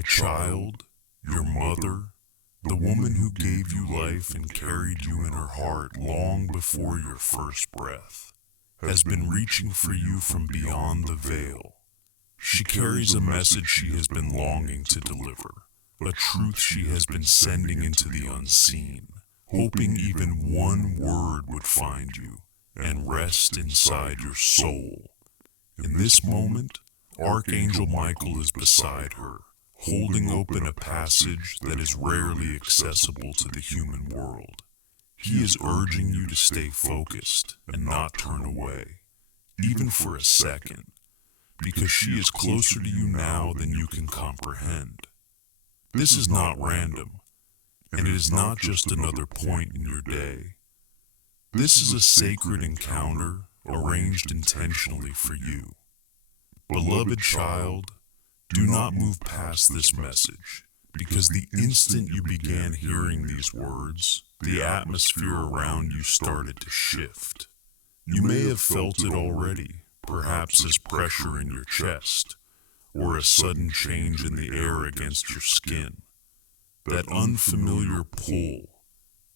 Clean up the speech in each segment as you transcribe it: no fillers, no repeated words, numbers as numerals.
My child, your mother, the woman who gave you life and carried you in her heart long before your first breath, has been reaching for you from beyond the veil. She carries a message she has been longing to deliver, a truth she has been sending into the unseen, hoping even one word would find you and rest inside your soul. In this moment, Archangel Michael is beside her, holding open a passage that is rarely accessible to the human world. He is urging you to stay focused and not turn away, even for a second, because she is closer to you now than you can comprehend. This is not random, and it is not just another point in your day. This is a sacred encounter arranged intentionally for you. Beloved child, do not move past this message, because the instant you began hearing these words, the atmosphere around you started to shift. You may have felt it already, perhaps as pressure in your chest, or a sudden change in the air against your skin. That unfamiliar pull,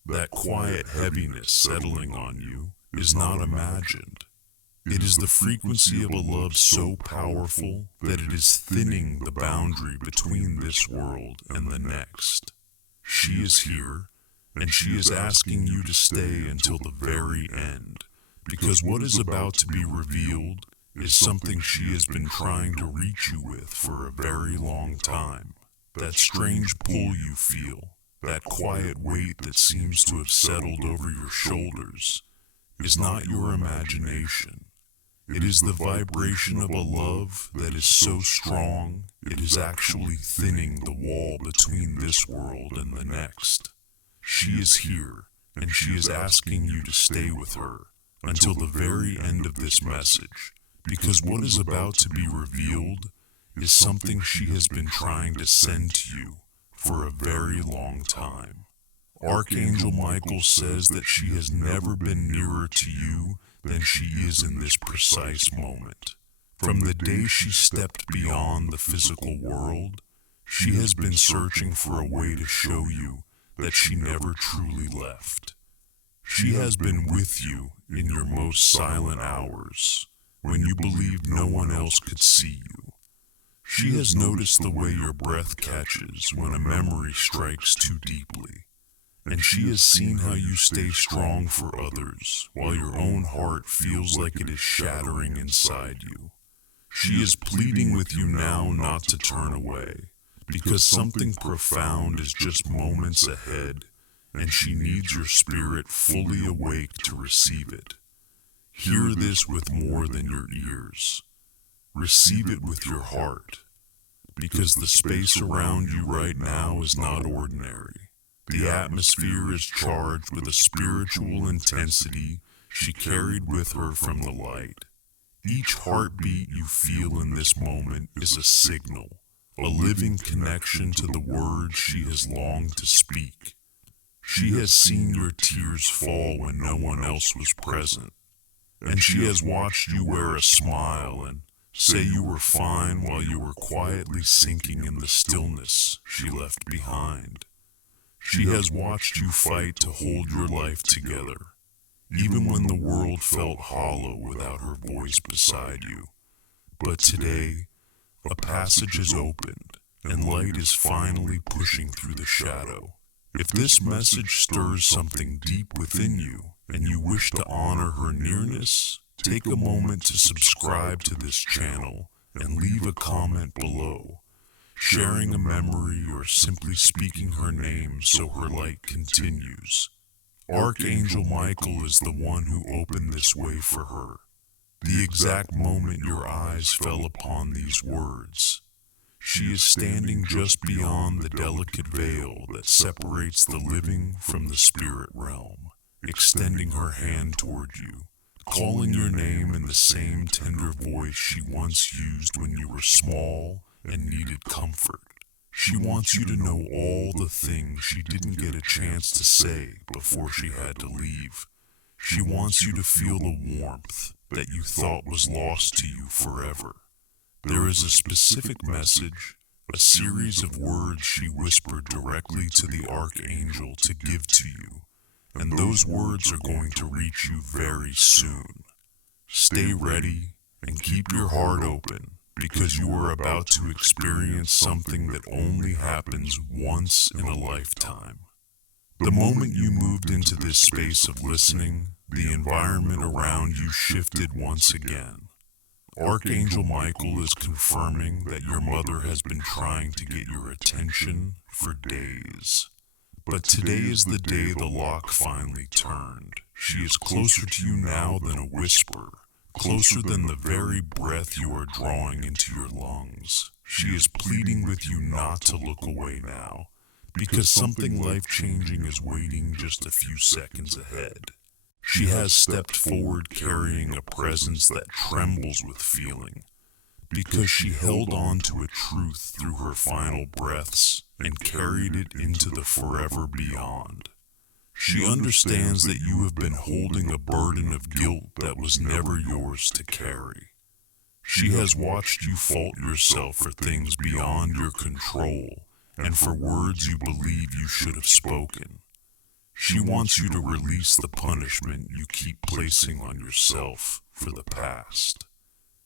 that quiet heaviness settling on you, is not imagined. It is the frequency of a love so powerful that it is thinning the boundary between this world and the next. She is here, and she is asking you to stay until the very end, because what is about to be revealed is something she has been trying to reach you with for a very long time. That strange pull you feel, that quiet weight that seems to have settled over your shoulders, is not your imagination. It is the vibration of a love that is so strong, it is actually thinning the wall between this world and the next. She is here, and she is asking you to stay with her until the very end of this message, because what is about to be revealed is something she has been trying to send to you for a very long time. Archangel Michael says that she has never been nearer to you than she is in this precise moment. From the day she stepped beyond the physical world, she has been searching for a way to show you that she never truly left. She has been with you in your most silent hours, when you believed no one else could see you. She has noticed the way your breath catches when a memory strikes too deeply, and she has seen how you stay strong for others while your own heart feels like it is shattering inside you. She is pleading with you now not to turn away, because something profound is just moments ahead, and she needs your spirit fully awake to receive it. Hear this with more than your ears. Receive it with your heart, because the space around you right now is not ordinary. The atmosphere is charged with a spiritual intensity she carried with her from the light. Each heartbeat you feel in this moment is a signal, a living connection to the words she has longed to speak. She has seen your tears fall when no one else was present, and she has watched you wear a smile and say you were fine while you were quietly sinking in the stillness she left behind. She has watched you fight to hold your life together, even when the world felt hollow without her voice beside you. But today, a passage is opened, and light is finally pushing through the shadow. If this message stirs something deep within you, and you wish to honor her nearness, take a moment to subscribe to this channel and leave a comment below, sharing a memory or simply speaking her name so her light continues. Archangel Michael is the one who opened this way for her. The exact moment your eyes fell upon these words, she is standing just beyond the delicate veil that separates the living from the spirit realm, extending her hand toward you, calling your name in the same tender voice she once used when you were small and needed comfort. She wants you to know all the things she didn't get a chance to say before she had to leave. She wants you to feel the warmth that you thought was lost to you forever. There is a specific message a series of words she whispered directly to the Archangel to give to you, and those words are going to reach you very soon. Stay ready and keep your heart open, because you are about to experience something that only happens once in a lifetime. The moment you moved into this space of listening, the environment around you shifted once again. Archangel Michael is confirming that your mother has been trying to get your attention for days. But today is the day the lock finally turned. She is closer to you now than a whisper, closer than the very breath you are drawing into your lungs. She is pleading with you not to look away now, because something life-changing is waiting just a few seconds ahead. She has stepped forward carrying a presence that trembles with feeling, because she held on to a truth through her final breaths and carried it into the forever beyond. She understands that you have been holding a burden of guilt that was never yours to carry. She has watched you fault yourself for things beyond your control and for words you believe you should have spoken. She wants you to release the punishment you keep placing on yourself for the past.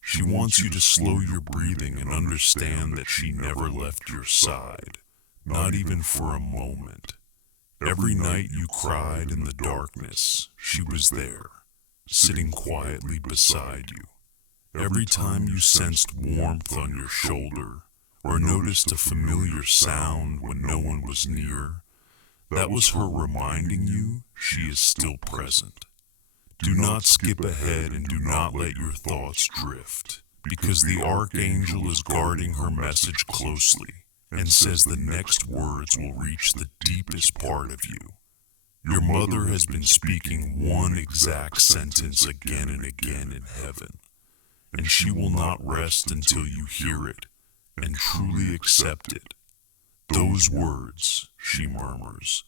She wants you to slow your breathing and understand that she never left your side, not even for a moment. Every night you cried in the darkness, she was there, sitting quietly beside you. Every time you sensed warmth on your shoulder, or noticed a familiar sound when no one was near, that was her reminding you she is still present. Do not skip ahead and do not let your thoughts drift, because the Archangel is guarding her message closely and says the next words will reach the deepest part of you. Your mother has been speaking one exact sentence again and again in heaven, and she will not rest until you hear it and truly accept it. Those words, she murmurs,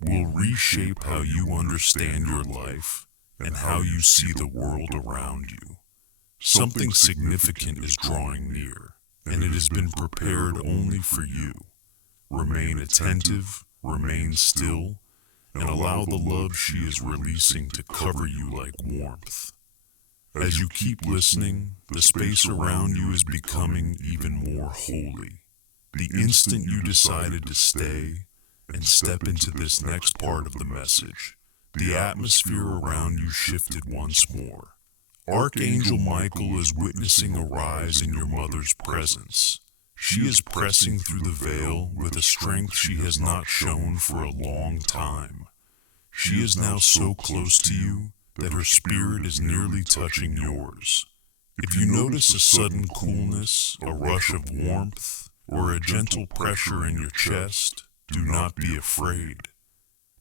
will reshape how you understand your life and how you see the world around you. Something significant is drawing near, and it has been prepared only for you. Remain attentive, remain still, and allow the love she is releasing to cover you like warmth. As you keep listening, the space around you is becoming even more holy. The instant you decided to stay and step into this next part of the message, the atmosphere around you shifted once more. Archangel Michael is witnessing a rise in your mother's presence. She is pressing through the veil with a strength she has not shown for a long time. She is now so close to you that her spirit is nearly touching yours. If you notice a sudden coolness, a rush of warmth, or a gentle pressure in your chest, do not be afraid.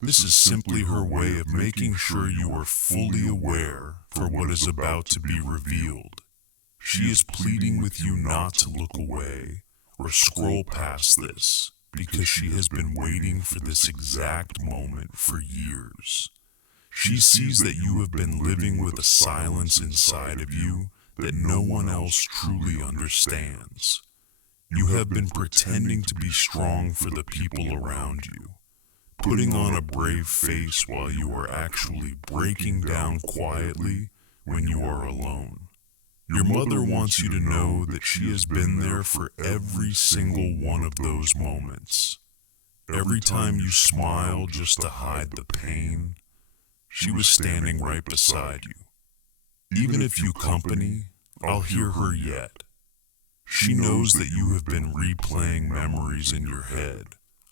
This is simply her way of making sure you are fully aware for what is about to be revealed. She is pleading with you not to look away or scroll past this, because she has been waiting for this exact moment for years. She sees that you have been living with a silence inside of you that no one else truly understands. You have been pretending to be strong for the people around you, putting on a brave face while you are actually breaking down quietly when you are alone. Your mother wants you to know that she has been there for every single one of those moments. Every time you smile just to hide the pain, she was standing right beside you. Even if you company, I'll hear her yet. She knows that you have been replaying memories in your head,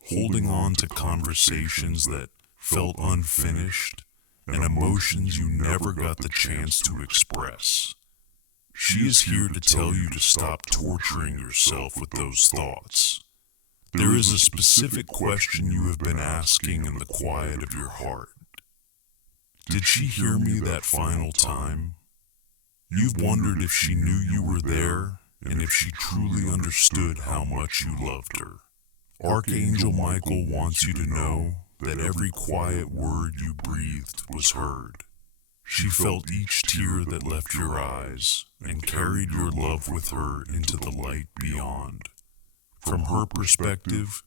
holding on to conversations that felt unfinished and emotions you never got the chance to express. She is here to tell you to stop torturing yourself with those thoughts. There is a specific question you have been asking in the quiet of your heart. Did she hear me that final time? You've wondered if she knew you were there and if she truly understood how much you loved her. Archangel Michael wants you to know that every quiet word you breathed was heard. She felt each tear that left your eyes and carried your love with her into the light beyond. From her perspective,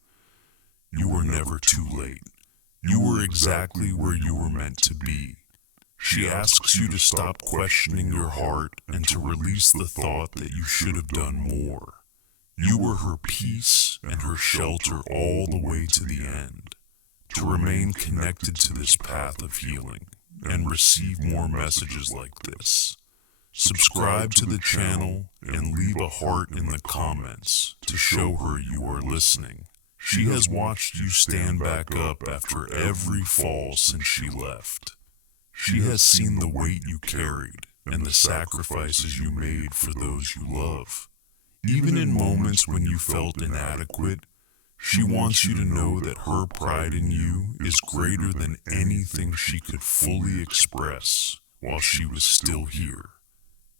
you were never too late. You were exactly where you were meant to be. She asks you to stop questioning your heart and to release the thought that you should have done more. You were her peace and her shelter all the way to the end. To remain connected to this path of healing and receive more messages like this, subscribe to the channel and leave a heart in the comments to show her you are listening. She has watched you stand back up after every fall since she left. She has seen the weight you carried and the sacrifices you made for those you love. Even in moments when you felt inadequate, she wants you to know that her pride in you is greater than anything she could fully express while she was still here.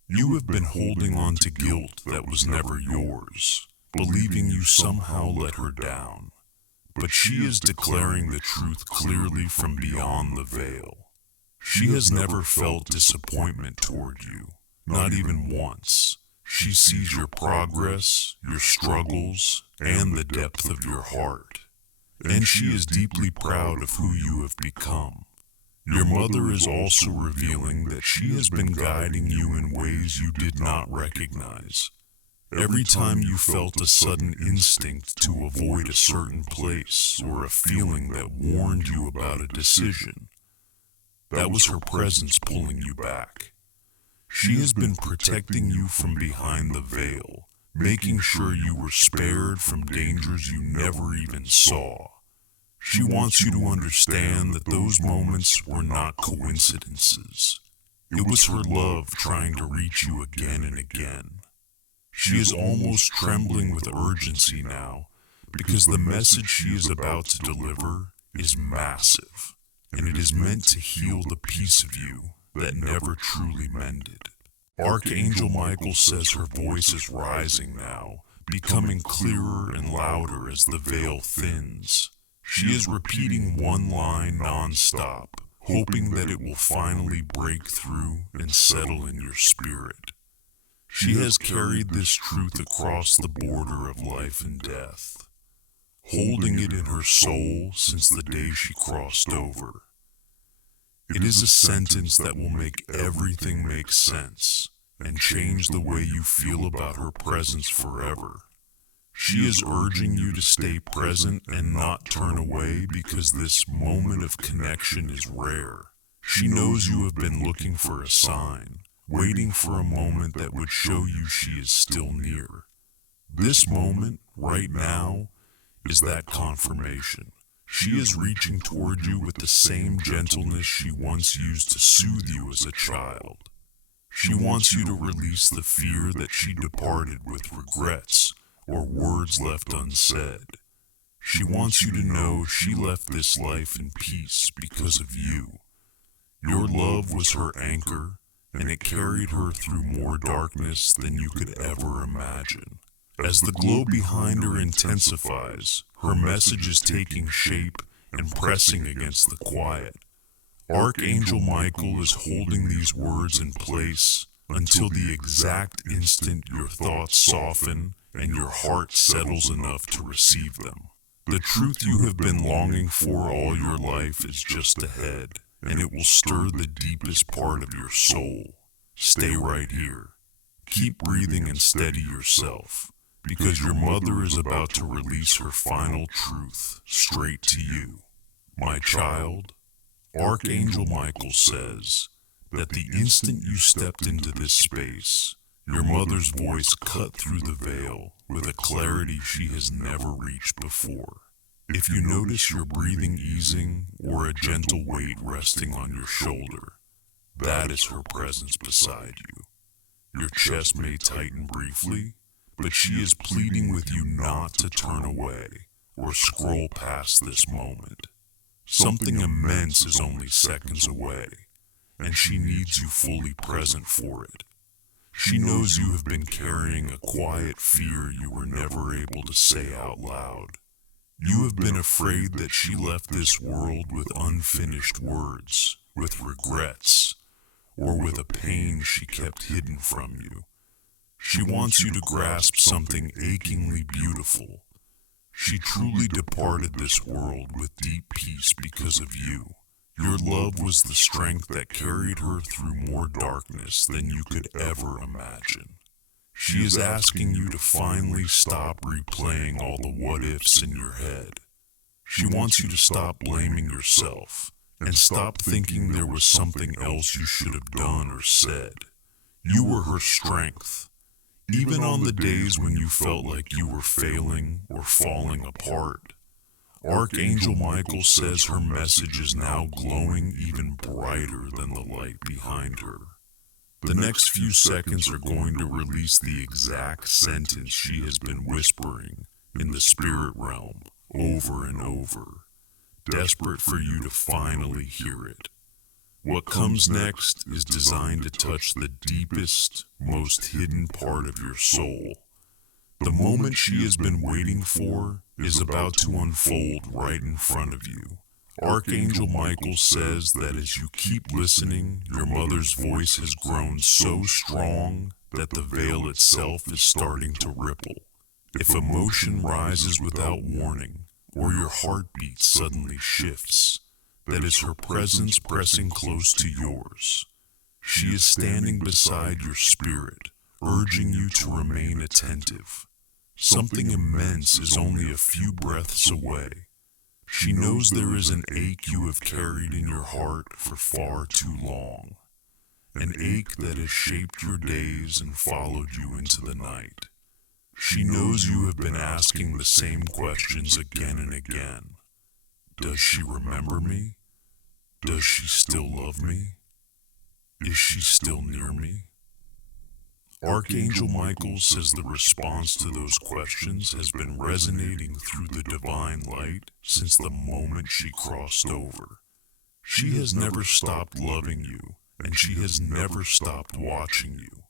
You have been holding on to guilt that was never yours, believing you somehow let her down. But she is declaring the truth clearly from beyond the veil. She has never felt disappointment toward you, not even once. She sees your progress, your struggles, and the depth of your heart. And she is deeply proud of who you have become. Your mother is also revealing that she has been guiding you in ways you did not recognize. Every time you felt a sudden instinct to avoid a certain place or a feeling that warned you about a decision, that was her presence pulling you back. She has been protecting you from behind the veil, making sure you were spared from dangers you never even saw. She wants you to understand that those moments were not coincidences. It was her love trying to reach you again and again. She is almost trembling with urgency now because the message she is about to deliver is massive, and it is meant to heal the piece of you that never truly mended. Archangel Michael says her voice is rising now, becoming clearer and louder as the veil thins. She is repeating one line non-stop, hoping that it will finally break through and settle in your spirit. She has carried this truth across the border of life and death, holding it in her soul since the day she crossed over. It is a sentence that will make everything make sense and change the way you feel about her presence forever. She is urging you to stay present and not turn away because this moment of connection is rare. She knows you have been looking for a sign, waiting for a moment that would show you she is still near. This moment, right now, is that confirmation. She is reaching toward you with the same gentleness she once used to soothe you as a child. She wants you to release the fear that she departed with regrets or words left unsaid. She wants you to know she left this life in peace because of you. Your love was her anchor, and it carried her through more darkness than you could ever imagine. As the glow behind her intensifies, her message is taking shape and pressing against the quiet. Archangel Michael is holding these words in place until the exact instant your thoughts soften and your heart settles enough to receive them. The truth you have been longing for all your life is just ahead, and it will stir the deepest part of your soul. Stay right here. Keep breathing and steady yourself, because your mother is about to release her final truth straight to you. My child, Archangel Michael says that the instant you stepped into this space, your mother's voice cut through the veil with a clarity she has never reached before. If you notice your breathing easing or a gentle weight resting on your shoulder, that is her presence beside you. Your chest may tighten briefly, but she is pleading with you not to turn away or scroll past this moment. Something immense is only seconds away, and she needs you fully present for it. She knows you have been carrying a quiet fear you were never able to say out loud. You have been afraid that she left this world with unfinished words, with regrets, or with a pain she kept hidden from you. She wants you to grasp something achingly beautiful. She truly departed this world with deep peace because of you. Your love was the strength that carried her through more darkness than you could ever imagine. She is asking you to finally stop replaying all the what-ifs in your head. She wants you to stop blaming yourself and stop thinking there was something else you should have done or said. You were her strength. Even on the days when you felt like you were failing or falling apart, Archangel Michael says her message is now glowing even brighter than the light behind her. The next few seconds are going to release the exact sentence she has been whispering in the spirit realm over and over, desperate for you to finally hear it. What comes next is designed to touch the deepest, most hidden part of your soul. The moment she has been waiting for is about to unfold right in front of you. Archangel Michael says that as you keep listening, your mother's voice has grown so strong that the veil itself is starting to ripple. If emotion rises without warning, or your heartbeat suddenly shifts, that is her presence pressing close to yours. She is standing beside your spirit, urging you to remain attentive. Something immense is only a few breaths away. She knows there is an ache you have carried in your heart for far too long, an ache that has shaped your days and followed you into the night. She knows you have been asking the same questions again and again. Does she remember me? Does she still love me? Is she still near me? Archangel Michael says the response to those questions has been resonating through the divine light since the moment she crossed over. She has never stopped loving you, and she has never stopped watching you.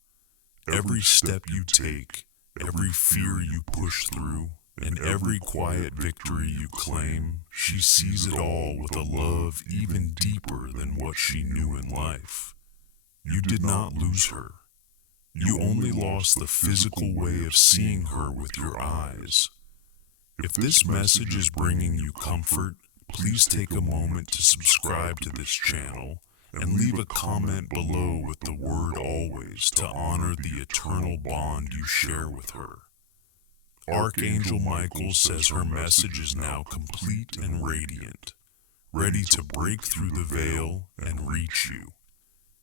Every step you take, every fear you push through, and every quiet victory you claim, she sees it all with a love even deeper than what she knew in life. You did not lose her. You only lost the physical way of seeing her with your eyes. If this message is bringing you comfort, please take a moment to subscribe to this channel and leave a comment below with the word always to honor the eternal bond you share with her. Archangel Michael says her message is now complete and radiant, ready to break through the veil and reach you.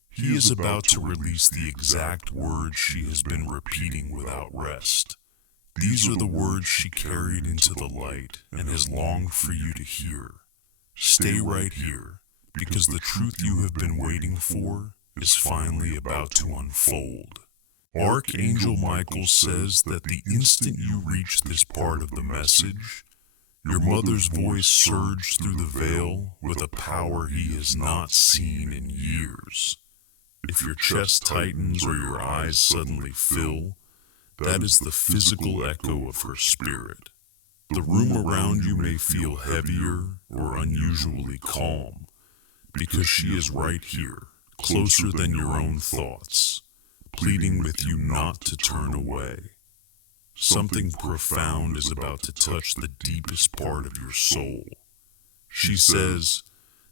He is about to release the exact words she has been repeating without rest. These are the words she carried into the light and has longed for you to hear. Stay right here, because the truth you have been waiting for is finally about to unfold. Archangel Michael says that the instant you reach this part of the message, your mother's voice surged through the veil with a power he has not seen in years. If your chest tightens or your eyes suddenly fill, that is the physical echo of her spirit. The room around you may feel heavier or unusually calm, because she is right here, closer than your own thoughts, pleading with you not to turn away. Something profound is about to touch the deepest part of your soul. She says,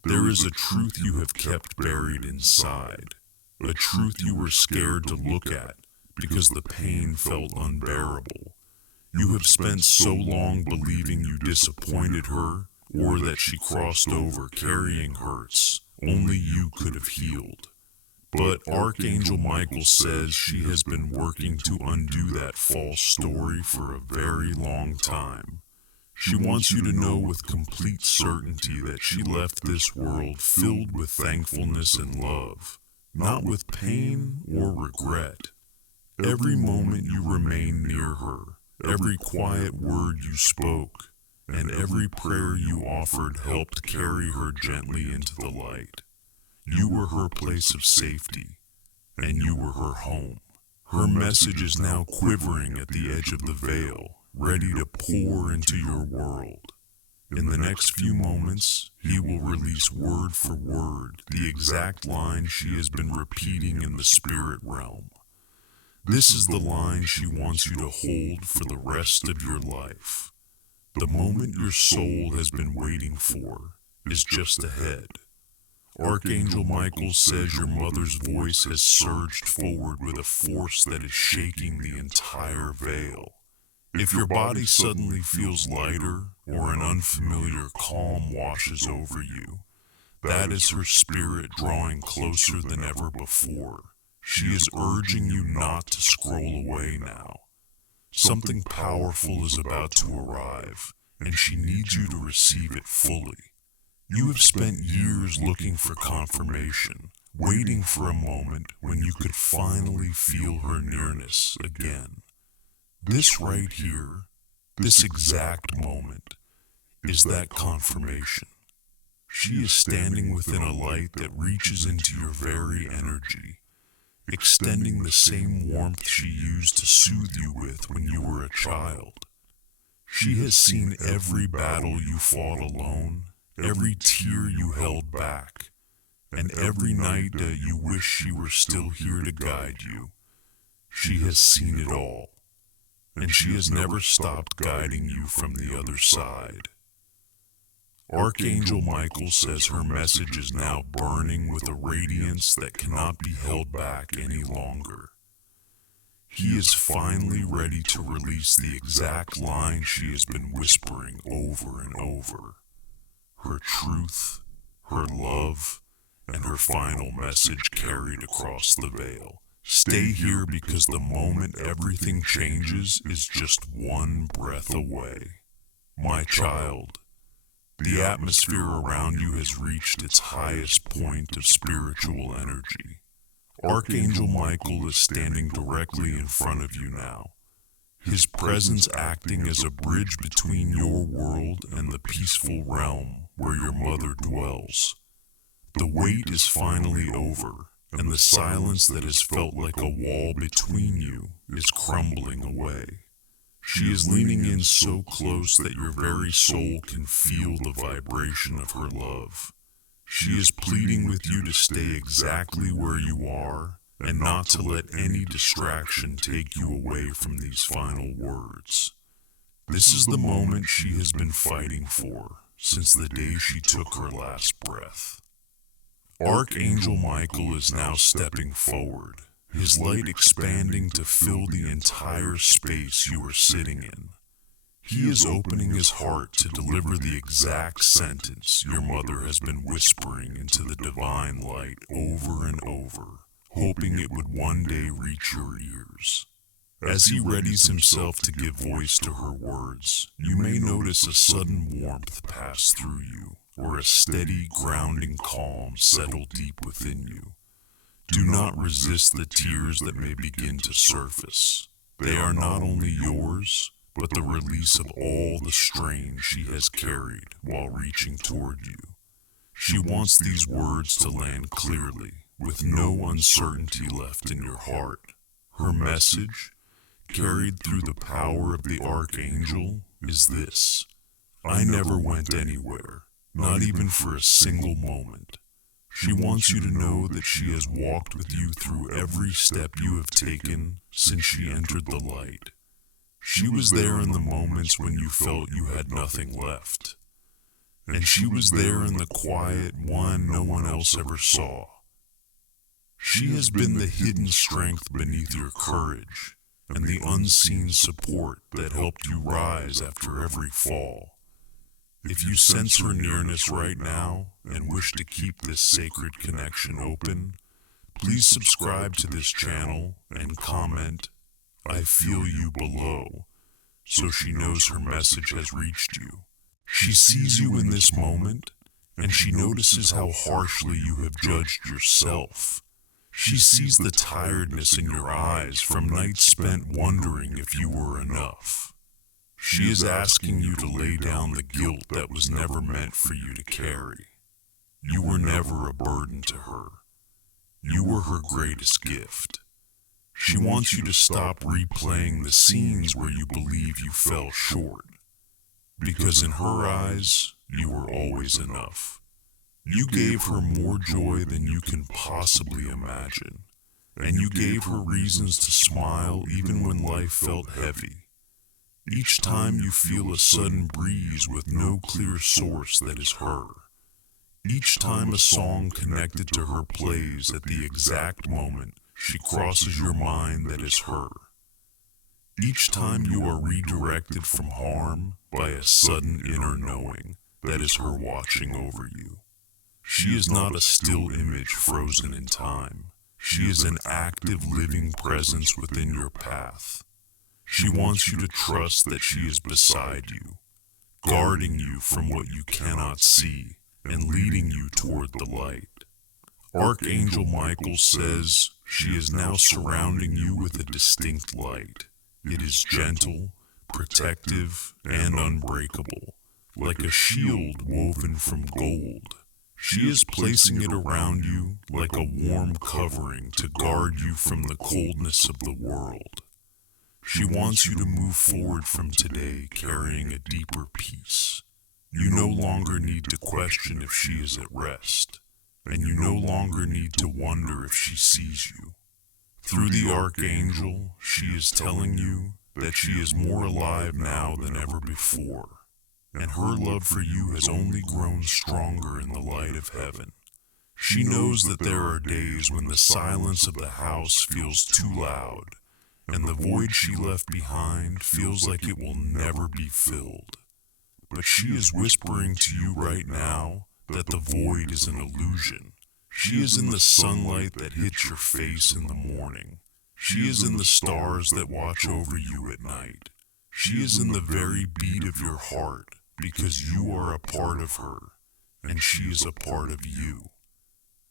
there is a truth you have kept buried inside, a truth you were scared to look at because the pain felt unbearable. You have spent so long believing you disappointed her, or that she crossed over carrying hurts only you could have healed. But Archangel Michael says she has been working to undo that false story for a very long time. She wants you to know with complete certainty that she left this world filled with thankfulness and love, not with pain or regret. Every moment you remained near her, every quiet word you spoke, and every prayer you offered helped carry her gently into the light. You were her place of safety, and you were her home. Her message is now quivering at the edge of the veil, ready to pour into your world. In the next few moments, he will release word for word the exact line she has been repeating in the spirit realm. This is the line she wants you to hold for the rest of your life. The moment your soul has been waiting for is just ahead. Archangel Michael says your mother's voice has surged forward with a force that is shaking the entire veil. If your body suddenly feels lighter or an unfamiliar calm washes over you, that is her spirit drawing closer than ever before. She is urging you not to scroll away now. Something powerful is about to arrive, and she needs you to receive it fully. You have spent years looking for confirmation, waiting for a moment when you could finally feel her nearness again. This right here, this exact moment, is that confirmation. She is standing within a light that reaches into your very energy, extending the same warmth she used to soothe you with when you were a child. She has seen every battle you fought alone, every tear you held back, and every night that you wish she were still here to guide you. She has seen it all, and she has never stopped guiding you from the other side. Archangel Michael says her message is now burning with a radiance that cannot be held back any longer. He is finally ready to release the exact line she has been whispering over and over. Her truth, her love, and her final message carried across the veil. Stay here because the moment everything changes is just one breath away. My child, the atmosphere around you has reached its highest point of spiritual energy. Archangel Michael is standing directly in front of you now, his presence acting as a bridge between your world and the peaceful realm where your mother dwells. The wait is finally over, and the silence that has felt like a wall between you is crumbling away. She is leaning in so close that your very soul can feel the vibration of her love. She is pleading with you to stay exactly where you are and not to let any distraction take you away from these final words. This is the moment she has been fighting for since the day she took her last breath. Archangel Michael is now stepping forward, his light expanding to fill the entire space you are sitting in. He is opening his heart to deliver the exact sentence your mother has been whispering into the divine light over and over, hoping it would one day reach your ears. As he readies himself to give voice to her words, you may notice a sudden warmth pass through you, or a steady, grounding calm settle deep within you. Do not resist the tears that may begin to surface. They are not only yours, but the release of all the strain she has carried while reaching toward you. She wants these words to land clearly, with no uncertainty left in your heart. Her message, carried through the power of the Archangel, is this: I never went anywhere, not even for a single moment. She wants you to know that she has walked with you through every step you have taken since she entered the light. She was there in the moments when you felt you had nothing left. And she was there in the quiet one no one else ever saw. She has been the hidden strength beneath your courage, and the unseen support that helped you rise after every fall. If you sense her nearness right now and wish to keep this sacred connection open, please subscribe to this channel and comment, "I feel you" below, so she knows her message has reached you. She sees you in this moment, and she notices how harshly you have judged yourself. She sees the tiredness in your eyes from nights spent wondering if you were enough. She is asking you to lay down the guilt that was never meant for you to carry. You were never a burden to her. You were her greatest gift. She wants you to stop replaying the scenes where you believe you fell short, because in her eyes, you were always enough. You gave her more joy than you can possibly imagine. and you gave her reasons to smile even when life felt heavy. Each time you feel a sudden breeze with no clear source that is her. Each time a song connected to her plays at the exact moment she crosses your mind that is her. Each time you are redirected from harm by a sudden inner knowing that is her watching over you. She is not a still image frozen in time. She is an active living presence within your path. She wants you to trust that she is beside you, guarding you from what you cannot see and leading you toward the light. Archangel Michael says she is now surrounding you with a distinct light. It is gentle, protective, and unbreakable, like a shield woven from gold. She is placing it around you like a warm covering to guard you from the coldness of the world. She wants you to move forward from today carrying a deeper peace. You no longer need to question if she is at rest, and you no longer need to wonder if she sees you. Through the Archangel, she is telling you that she is more alive now than ever before, and her love for you has only grown stronger in the light of heaven. She knows that there are days when the silence of the house feels too loud, and the void she left behind feels like it will never be filled. But she is whispering to you right now that the void is an illusion. She is in the sunlight that hits your face in the morning. She is in the stars that watch over you at night. She is in the very beat of your heart because you are a part of her, and she is a part of you.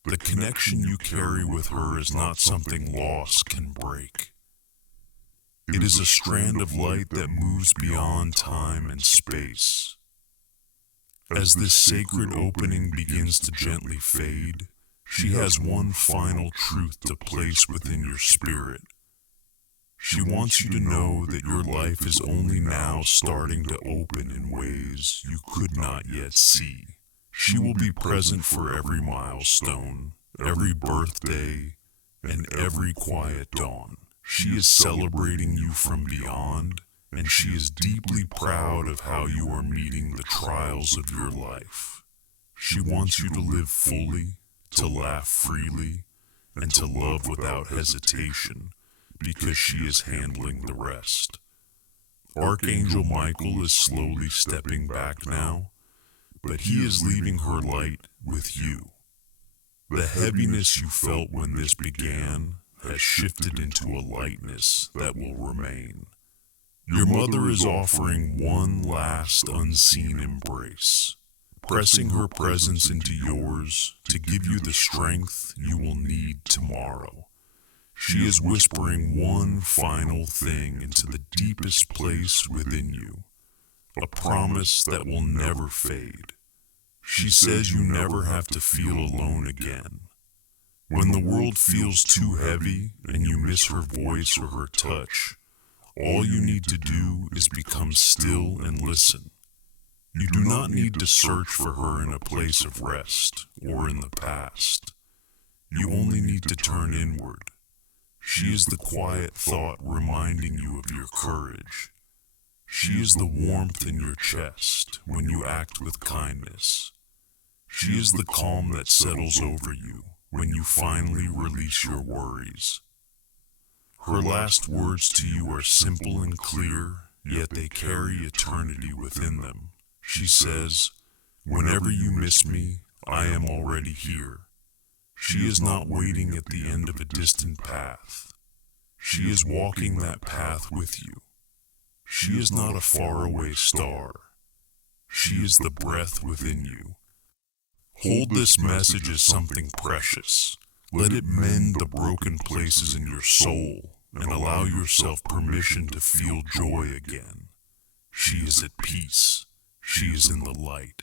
The connection you carry with her is not something loss can break. It is a strand of light that moves beyond time and space. As this sacred opening begins to gently fade, she has one final truth to place within your spirit. She wants you to know that your life is only now starting to open in ways you could not yet see. She will be present for every milestone, every birthday, and every quiet dawn. She is celebrating you from beyond, and she is deeply proud of how you are meeting the trials of your life. She wants you to live fully, to laugh freely, and to love without hesitation, because she is handling the rest. Archangel Michael is slowly stepping back now, but he is leaving her light with you. The heaviness you felt when this began has shifted into a lightness that will remain. Your mother is offering one last unseen embrace, pressing her presence into yours to give you the strength you will need tomorrow. She is whispering one final thing into the deepest place within you, a promise that will never fade. She says you never have to feel alone again. When the world feels too heavy and you miss her voice or her touch, all you need to do is become still and listen. You do not need to search for her in a place of rest or in the past. You only need to turn inward. She is the quiet thought reminding you of your courage. She is the warmth in your chest when you act with kindness. She is the calm that settles over you when you finally release your worries. Her last words to you are simple and clear, yet they carry eternity within them. She says, "Whenever you miss me, I am already here." She is not waiting at the end of a distant path. She is walking that path with you. She is not a faraway star. She is the breath within you. Hold this message as something precious. Let it mend the broken places in your soul and allow yourself permission to feel joy again. She is at peace. She is in the light.